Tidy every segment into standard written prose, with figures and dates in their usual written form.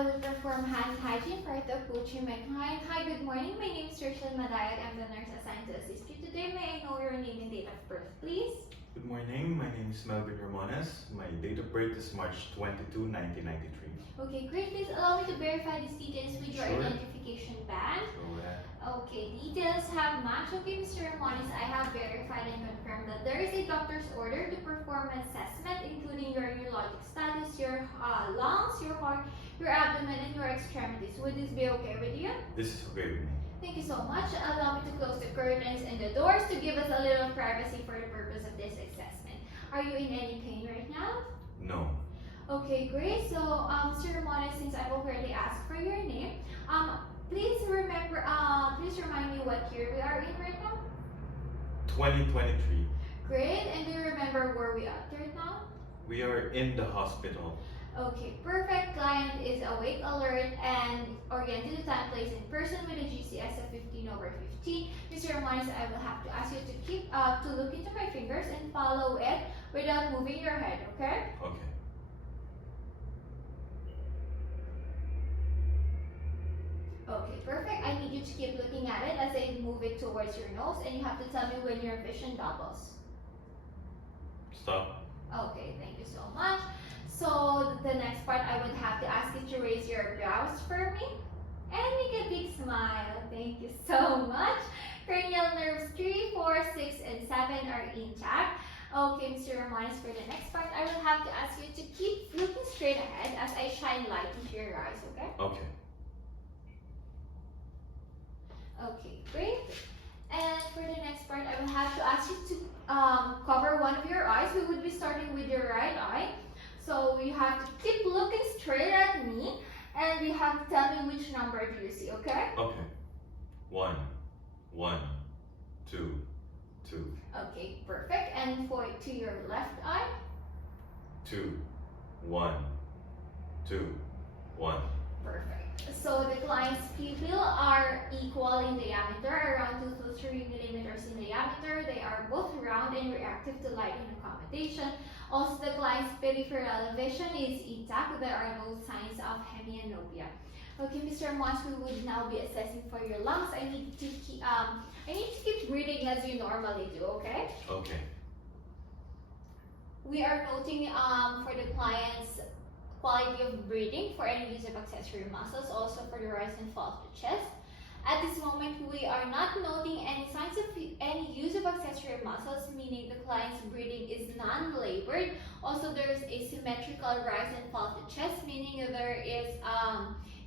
I will perform hand hygiene prior to approaching my client. Hi, good morning. My name is Madayag. I'm the nurse assigned to assist you today. May I know your name and date of birth, please? Good morning, my name is Melvin Ramones. My date of birth is March 22, 1993. Okay, great. Please allow me to verify these details with your Sure. identification badge. Go ahead. Okay, details have matched. Okay, Mr. Ramones, I have verified and confirmed that there is a doctor's order to perform an assessment including your urologic status, your lungs, your heart, your abdomen, and your extremities. Would this be okay with you? This is okay with me. Thank you so much. Allow me to close the curtains and the doors to give us a little privacy for the purpose of this assessment. Are you in any pain right now? No. Okay, great. So, Mr. Ramones, since I've already asked for your name, please remember, please remind me what year we are in right now. 2023. Great. And do you remember where we are right now? We are in the hospital. Okay, perfect. Client is awake, alert, and oriented to time, place, in person with a GCS of 15/15. Mr. Ramones, I will have to ask you to keep to look into my fingers and follow it without moving your head. Okay? Okay. Okay, perfect. I need you to keep looking at it as I move it towards your nose, and you have to tell me when your vision doubles. Stop. Okay, thank you so much. So the next part, I would have to ask you to raise your brows for me and make a big smile. Thank you so much. Cranial nerves 3, 4, 6, and 7 are intact. Okay, Mr. Ramones, for the next part, I will have to ask you to keep looking straight ahead as I shine light into your eyes, okay? Okay. Okay, great. And for the next part, I will have to ask you to cover one of your eyes. We would be starting with your right eye. So you have to keep looking straight at me, and you have to tell me which number do you see, okay? Okay. 1, 1, 2, 2. Okay, perfect. And to your left eye? 2, 1, 2, 1. Perfect. So the client's pupil are equal in diameter, around 2 to 3 millimeters in diameter. They are both round and reactive to light and accommodation. Also, the client's peripheral vision is intact. There are no signs of hemianopia. Okay, Mr. Mons, we would now be assessing for your lungs. I need to keep breathing as you normally do, okay? Okay. We are noting for the client's quality of breathing for any use of accessory muscles, also for the rise and fall of the chest. At this moment, we are not noting any signs of any use of accessory muscles, meaning the client's breathing is non-labored. Also, there is a symmetrical rise and fall of the chest, meaning there is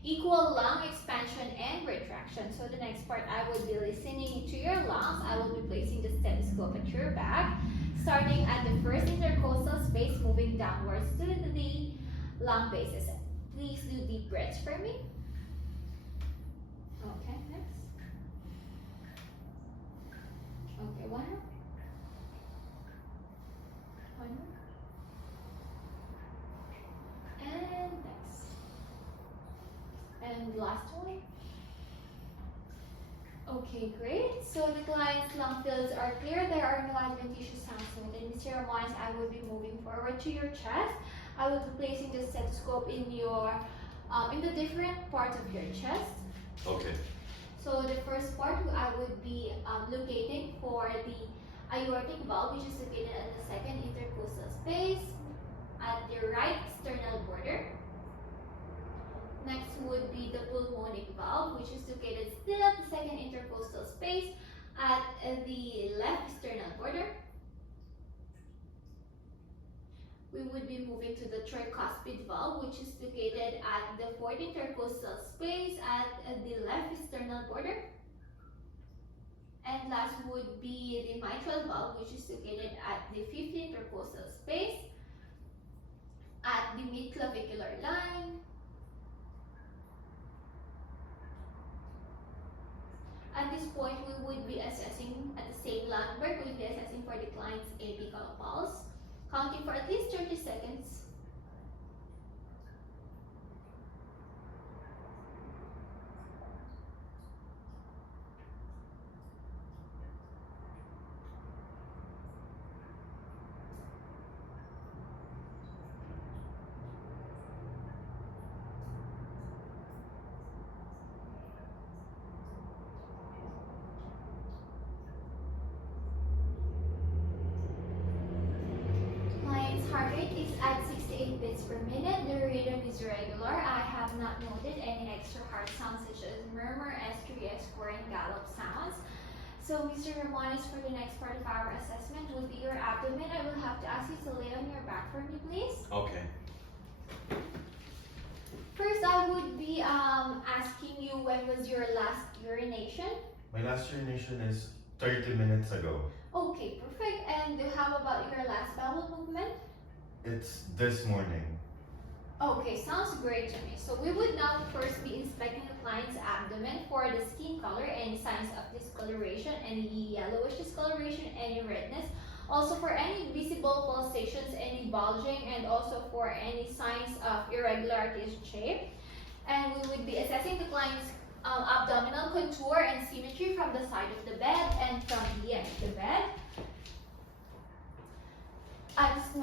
equal lung expansion and retraction. So the next part, I will be listening to your lungs. I will be placing the stethoscope at your back, starting at the first intercostal space, moving downwards to the lung bases. Please do deep breaths for me. Okay, next. Okay, one more. One more. And next. And last one. Okay, great. So the client's lung fields are clear. There are no adventitious sounds noted. Mr. Ramones, I will be moving forward to your chest. I will be placing the stethoscope in your in the different parts of your chest. Okay. So the first part, I would be locating for the aortic valve, which is located at the second intercostal space at the right external border. Next would be the pulmonic valve, which is located still at the second intercostal space at the left external border. We would be moving to the tricuspid valve, which is located at the fourth intercostal space at the left external border. And last would be the mitral valve, which is located at the fifth intercostal space at the mid-clavicular line. At this point, we would be assessing at the same Lundberg, we would be assessing for the client's apical pulse, counting for at least 30 seconds. beats per minute. The rhythm is regular. I have not noted any extra heart sounds such as murmur, S3, S4, and gallop sounds. So, Mr. Ramones, for the next part of our assessment would be your abdomen. I will have to ask you to lay on your back for me, please. Okay. First, I would be asking you, when was your last urination? My last urination is 30 minutes ago. Okay, perfect. And how about your last bowel movement? It's this morning. Okay, sounds great to me. So we would now first be inspecting the client's abdomen for the skin color, any signs of discoloration, any yellowish discoloration, any redness. Also for any visible pulsations, any bulging, and also for any signs of irregularity in shape. And we would be assessing the client's abdominal contour and symmetry from the side of the bed and from the end of the bed. At this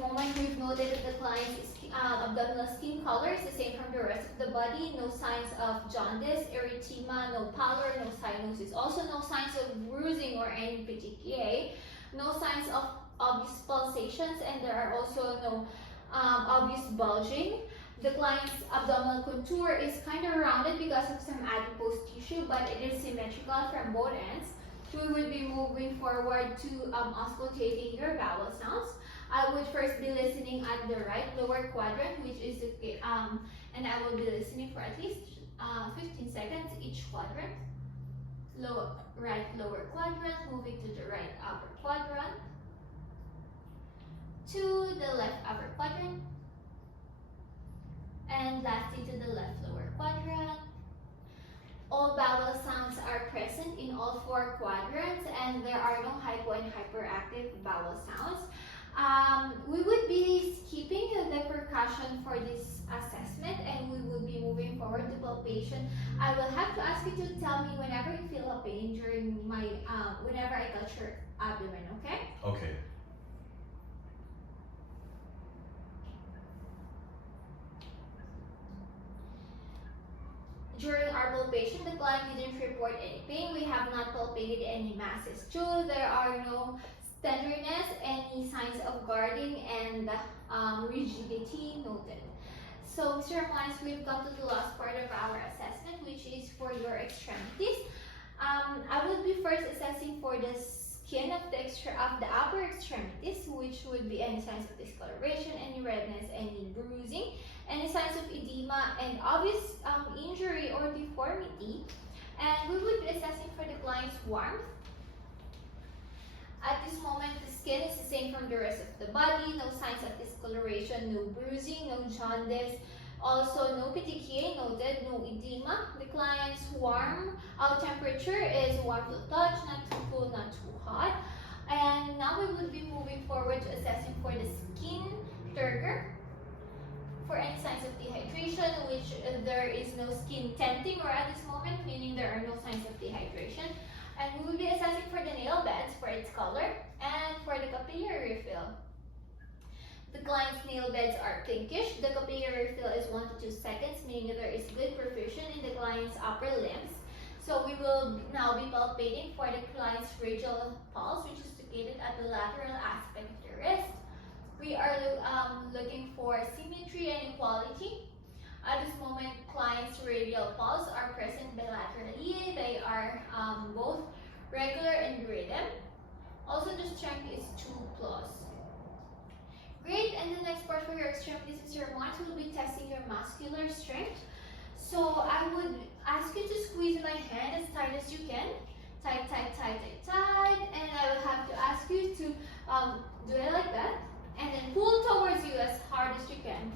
moment, we've noted that the client's abdominal skin color is the same from the rest of the body. No signs of jaundice, erythema, no pallor, no cyanosis. Also, no signs of bruising or any petechiae. No signs of obvious pulsations, and there are also no obvious bulging. The client's abdominal contour is kind of rounded because of some adipose tissue, but it is symmetrical from both ends. We would be moving forward to auscultating your bowel sounds. I would first be listening at the right lower quadrant, which is and I will be listening for at least 15 seconds each quadrant. Right lower quadrant, moving to the right upper quadrant, to the left upper quadrant, and lastly to the left lower quadrant. All bowel sounds are present in all four quadrants, and there are no hypo and hyperactive bowel sounds. We would be skipping the percussion for this assessment, and we will be moving forward to palpation. I will have to ask you to tell me whenever you feel a pain during whenever I touch your abdomen, okay? Okay. During our palpation, the client didn't report any pain. We have not palpated any masses too. There are no tenderness, any signs of guarding, and rigidity noted. So, Mr. Ramones, we've come to the last part of our assessment, which is for your extremities. I will be first assessing for the skin of the upper extremities, which would be any signs of discoloration, any redness, any bruising, any signs of edema, and obvious injury or deformity. And we would be assessing for the client's warmth. At this moment, the skin is the same from the rest of the body. No signs of discoloration, no bruising, no jaundice. Also, no petechiae noted, no edema. The client's temperature is warm to touch, not too cool, not too hot. And now we will be moving forward to assessing for the skin turgor. For any signs of dehydration, which there is no skin tenting or at this moment, meaning there are no signs of dehydration. And we will be assessing for the nail beds for its color and for the capillary refill. The client's nail beds are pinkish. The capillary refill is 1 to 2 seconds, meaning there is good perfusion in the client's upper limbs. So we will now be palpating for the client's radial pulse, which is located at the lateral aspect of the wrist. We are looking for symmetry and equality. At this moment, client's radial pulse are present bilaterally. They are both regular and rhythm. Also, the strength is 2+. Great, and the next part for your extremities is your Ramones will be testing your muscular strength. So I would ask you to squeeze my hand as tight as you can. Tight, tight, tight, tight, tight. And I will have to ask you to do it like that. And then pull towards you as hard as you can.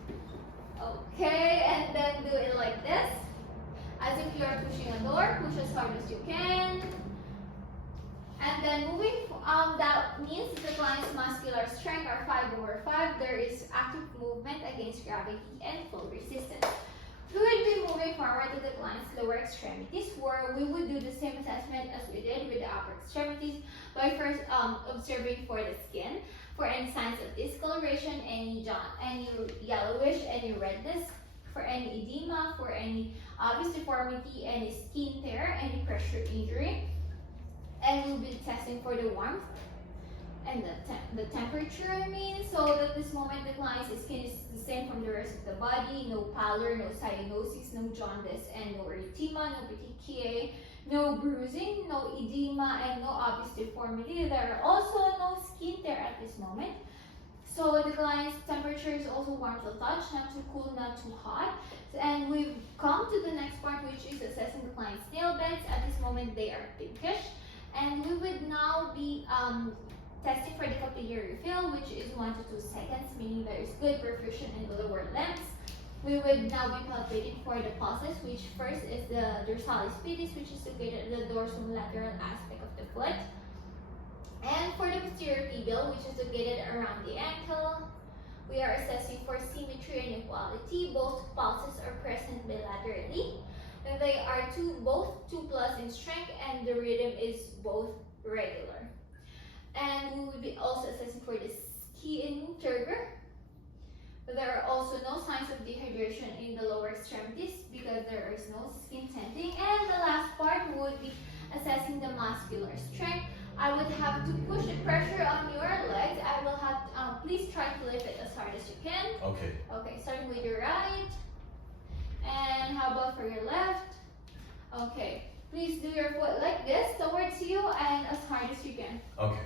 Okay, and then do it like this. As if you are pushing a door, push as hard as you can. And then moving, that means the client's muscular strength are 5/5. There is active movement against gravity and full resistance. We will be moving forward to the client's lower extremities, where we would do the same assessment as we did with the upper extremities by first observing for the skin, for any signs of discoloration, any yellowish, any redness, for any edema, for any obvious deformity, any skin tear, any pressure injury. And we'll be testing for the warmth. And the temperature, I mean, so that this moment the client's skin is the same from the rest of the body, no pallor, no cyanosis, no jaundice, and no erythema, no petechiae, no bruising, no edema, and no obvious deformity. There are also no skin tear at this moment. So the client's temperature is also warm to touch, not too cool, not too hot. And we've come to the next part, which is assessing the client's nail beds. At this moment, they are pinkish. And we would now be testing for the capillary refill, which is 1 to 2 seconds, meaning there is good perfusion in the lower limbs. We would now be palpating for the pulses, which first is the dorsalis pedis, which is located at the dorsolateral aspect of the foot. And for the posterior tibial, which is located around the ankle, we are assessing for symmetry and equality. Both pulses are present bilaterally. And they are both 2+ in strength, and the rhythm is both regular. And we will be also assessing for the skin turgor. There are also no signs of dehydration in the lower extremities because there is no skin tenting. And the last part would be assessing the muscular strength. I would have to push the pressure on your legs. I will have to, please try to lift it as hard as you can. Okay. Okay, starting with your right. And how about for your left? Okay, please do your foot like this towards you and as hard as you can. Okay.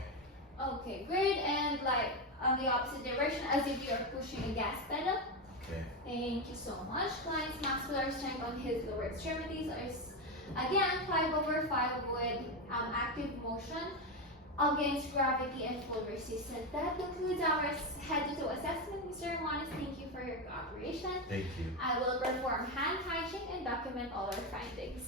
Okay, great. And like on the opposite direction as if you are pushing a gas pedal. Okay. Thank you so much. Client's muscular strength on his lower extremities is again 5/5 with active motion against gravity and full resistance. That concludes our head-to-toe assessment. Mr. Ramones, thank you for your cooperation. Thank you. I will perform hand hygiene and document all our findings.